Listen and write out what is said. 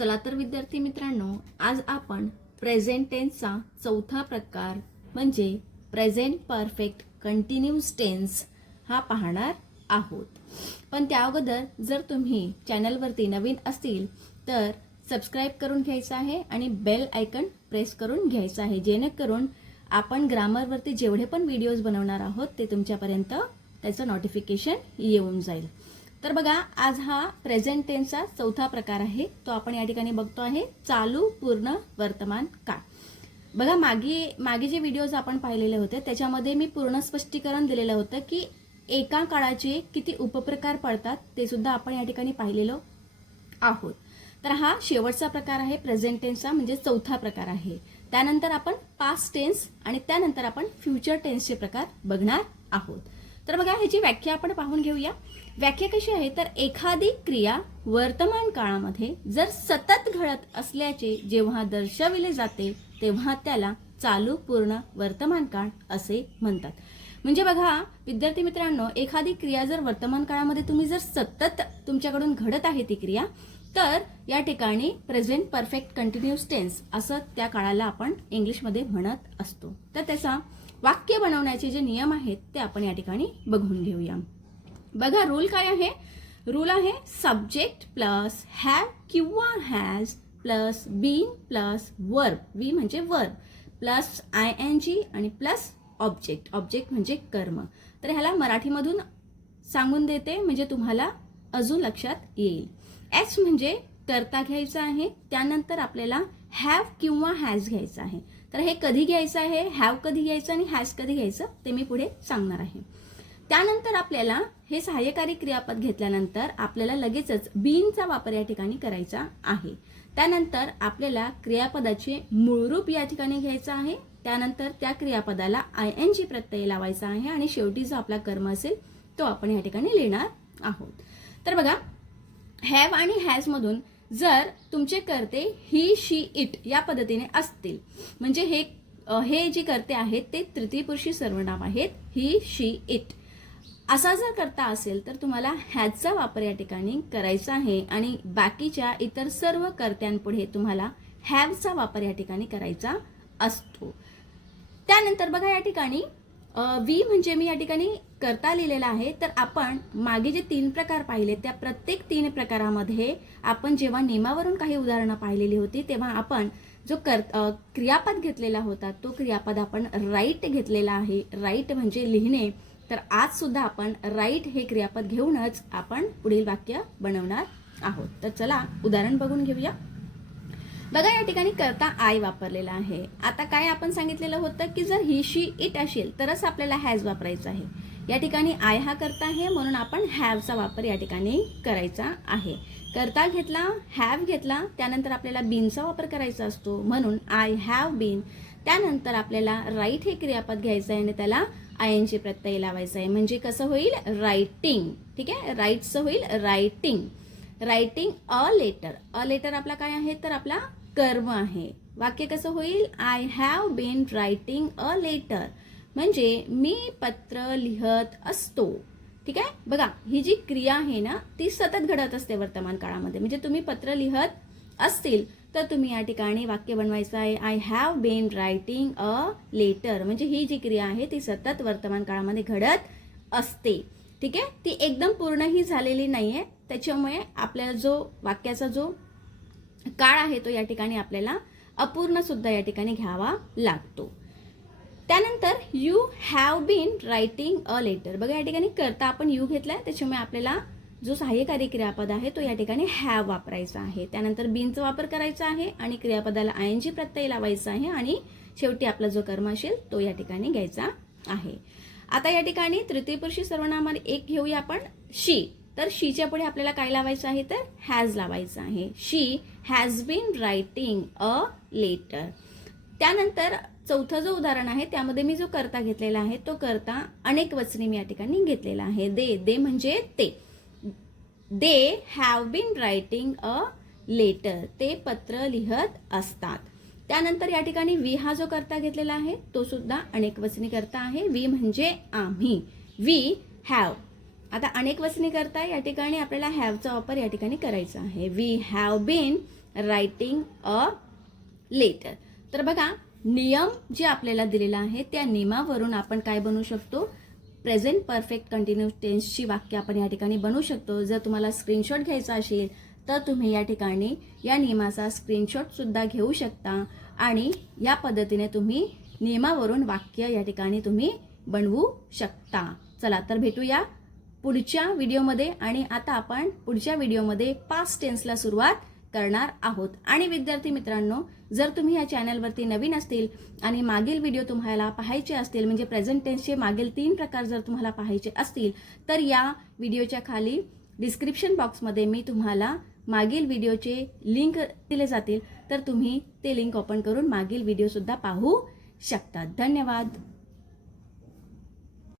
चला तर विद्यार्थी मित्रांनो आज आपण प्रेझेंट टेन्सचा चौथा प्रकार म्हणजे प्रेझेंट परफेक्ट कंटिन्यूस टेन्स हा पाहणार आहोत. पण त्या अगोदर जर तुम्ही चॅनलवरती नवीन असतील तर सबस्क्राईब करून घ्यायचं आहे आणि बेल आयकन प्रेस करून घ्यायचं आहे. जेणेकरून आपण ग्रामरवरती जेवढे पण व्हिडिओज बनवणार आहोत ते तुमच्यापर्यंत त्याचं नोटिफिकेशन येऊन जाईल. तर बघा आज हा प्रेझेंट टेन्सचा चौथा प्रकार आहे. तो आपण या ठिकाणी बघतो आहे चालू पूर्ण वर्तमान काळ. बघा मागे मागे जे व्हिडिओज आपण पाहिलेले होते त्याच्यामध्ये मी पूर्ण स्पष्टीकरण दिलेलं होतं की एका काळाचे किती उपप्रकार पडतात ते सुद्धा आपण या ठिकाणी पाहिलेलो आहोत. तर हा शेवटचा प्रकार आहे प्रेझेंट टेन्सचा म्हणजे चौथा प्रकार आहे. त्यानंतर आपण पास्ट टेन्स आणि त्यानंतर आपण फ्युचर टेन्सचे प्रकार बघणार आहोत. तर बघा ह्याची व्याख्या आपण पाहून घेऊया. व्याख्या कशी आहे? तर एखादी क्रिया वर्तमान काळामध्ये जर सतत घडत असल्याचे जेव्हा दर्शविले जाते तेव्हा त्याला चालू पूर्ण वर्तमान काळ असे म्हणतात. म्हणजे बघा विद्यार्थी मित्रांनो एखादी क्रिया जर वर्तमान काळामध्ये तुम्ही जर सतत तुमच्याकडून घडत आहे ती क्रिया तर या ठिकाणी प्रेझेंट परफेक्ट कंटिन्युअस टेन्स असं त्या काळाला आपण इंग्लिशमध्ये म्हणत असतो. तर त्याचा वाक्य बनवण्याचे जे नियम आहेत ते आपण या ठिकाणी बघून घेऊया. बघा रूल काय आहे? रूल आहे सब्जेक्ट प्लस हॅव किंवा has plus been plus verb V म्हणजे verb plus I N G आणि प्लस ऑब्जेक्ट ऑब्जेक्ट म्हणजे कर्म. तर ह्याला मराठीमधून सांगून देते म्हणजे तुम्हाला अजून लक्षात येईल. एच म्हणजे करता घ्यायचं आहे त्यानंतर आपल्याला हॅव किंवा हॅज घ्यायचं आहे. तर हे कधी घ्यायचं आहे? हॅव कधी घ्यायचं आणि हॅज कधी घ्यायचं? ते मी पुढे सांगणार आहे. त्यानंतर आपल्याला हे सहाय्यकारी क्रियापद घेतल्यानंतर आपल्याला लगेचच बीनचा वापर या ठिकाणी करायचा आहे. त्यानंतर आपल्याला क्रियापदाचे मूळरूप या ठिकाणी घ्यायचं आहे. त्यानंतर त्या क्रियापदाला आय एन जी प्रत्यय लावायचा आहे आणि शेवटी जो आपला कर्म असेल तो आपण या ठिकाणी लिहिणार आहोत. तर बघा हॅव आणि हॅजमधून जर तुमचे कर्ते ही शी इट या पद्धतीने असतील म्हणजे हे हे जे कर्ते आहेत ते तृतीय पुरुषी सर्वनाम आहेत ही शी इट असा जर करता असेल तर तुम्हाला ह्याचा वापर या ठिकाणी करायचा आहे आणि बाकीच्या इतर सर्व कर्त्यांपुढे तुम्हाला हॅवचा वापर या ठिकाणी करायचा असतो. त्यानंतर बघा या ठिकाणी वी म्हणजे मी या ठिकाणी करता लिहिलेला आहे. तर आपण मागे जे तीन प्रकार पाहिले त्या प्रत्येक तीन प्रकारामध्ये आपण जेव्हा नियमावरून काही उदाहरणं पाहिलेली होती तेव्हा आपण जो कर क्रियापद घेतलेला होता तो क्रियापद आपण राईट घेतलेला आहे. राईट म्हणजे लिहिणे. तर आज सुद्धा आपण राईट हे क्रियापद घेऊनच आपण पुढील वाक्य बनवणार आहोत. तर चला उदाहरण बघून घेऊया. बघा या ठिकाणी करता आय वापरलेला आहे. आता काय आपण सांगितलेलं होतं की जर ही शी इट असेल तरच आपल्याला हॅज वापरायचं आहे. या ठिकाणी आय हा करता आहे म्हणून आपण हॅवचा वापर या ठिकाणी करायचा आहे. करता घेतला हॅव घेतला त्यानंतर आपल्याला बीनचा वापर करायचा असतो. म्हणून आय हॅव बीन त्यानंतर आपल्याला राईट हे क्रियापद घ्यायचं आहे आणि त्याला आय एन जी प्रत्यय लावायचा आहे. म्हणजे कसं होईल? रायटिंग ठीक आहे? राईटचं होईल writing writing a letter a letter आपला काय आहे? तर आपला कर्म आहे. वाक्य कसं होईल? I have been writing a letter म्हणजे मी पत्र लिहत असतो. ठीक आहे? बघा ही जी क्रिया आहे ना ती सतत घडत असते वर्तमान काळामध्ये. म्हणजे तुम्ही पत्र लिहत असतील तर तुम्ही या ठिकाणी वाक्य बनवायचं आहे. I have been writing a letter म्हणजे ही जी क्रिया आहे ती सतत वर्तमान काळामध्ये घडत असते. ठीक आहे? ती एकदम पूर्णही झालेली नाही आहे त्याच्यामुळे आपल्याला जो वाक्याचा जो काळ आहे तो या ठिकाणी आपल्याला अपूर्णसुद्धा या ठिकाणी घ्यावा लागतो. त्यानंतर you have been writing a letter बघा या ठिकाणी करता आपण यू घेतला आहे त्याच्यामुळे आपल्याला जो सहाय्यकारी क्रियापद आहे तो या ठिकाणी हॅव वापरायचा आहे. त्यानंतर बीनचा वापर करायचा आहे आणि क्रियापदाला आय एन जी प्रत्यय लावायचा आहे आणि शेवटी आपला जो कर्म असेल तो या ठिकाणी घ्यायचा आहे. आता या ठिकाणी तृतीय पुरुषी सर्वनामा एक घेऊया आपण. शी तर शीच्या पुढे आपल्याला काय लावायचं आहे तर? हॅज लावायचं आहे. She has been writing a letter त्यानंतर चौथं जो उदाहरण आहे त्यामध्ये मी जो करता घेतलेला आहे तो करता अनेक वचनी मी या ठिकाणी घेतलेला आहे. दे. दे म्हणजे ते. They have been writing a letter ते पत्र लिहत असतात. त्यानंतर या ठिकाणी वी हा जो करता घेतलेला आहे तो सुद्धा अनेकवचनी करता आहे. वी म्हणजे आम्ही. वी हॅव आता अनेकवचनी करता या ठिकाणी आपल्याला हॅवचा वापर या ठिकाणी करायचा आहे. We have been writing a letter तर बघा नियम जे आपल्याला दिलेला आहे त्या नियमावरून आपण काय बनवू शकतो? प्रेझेंट परफेक्ट कंटिन्यूस टेन्सची वाक्य आपण या ठिकाणी बनवू शकतो. जर तुम्हाला स्क्रीनशॉट घ्यायचा असेल तर तुम्ही या ठिकाणी या नियमाचा स्क्रीनशॉटसुद्धा घेऊ शकता आणि या पद्धतीने तुम्ही नियमावरून वाक्य या ठिकाणी तुम्ही बनवू शकता. चला तर भेटूया पुढच्या व्हिडिओमध्ये आणि आता आपण पुढच्या व्हिडिओमध्ये पास्ट टेन्सला सुरुवात करणार आहोत. आणि विद्यार्थी मित्रांनो जर तुम्ही या चॅनलवरती नवीन असतील आणि मागील व्हिडिओ तुम्हाला पाहायचे असतील म्हणजे प्रेझेंट टेन्सचे मागील तीन प्रकार जर तुम्हाला पाहायचे असतील तर या व्हिडिओच्या खाली डिस्क्रिप्शन बॉक्समध्ये मी तुम्हाला मागील व्हिडिओचे लिंक दिले जातील. तर तुम्ही ते लिंक ओपन करून मागील व्हिडिओसुद्धा पाहू शकता. धन्यवाद.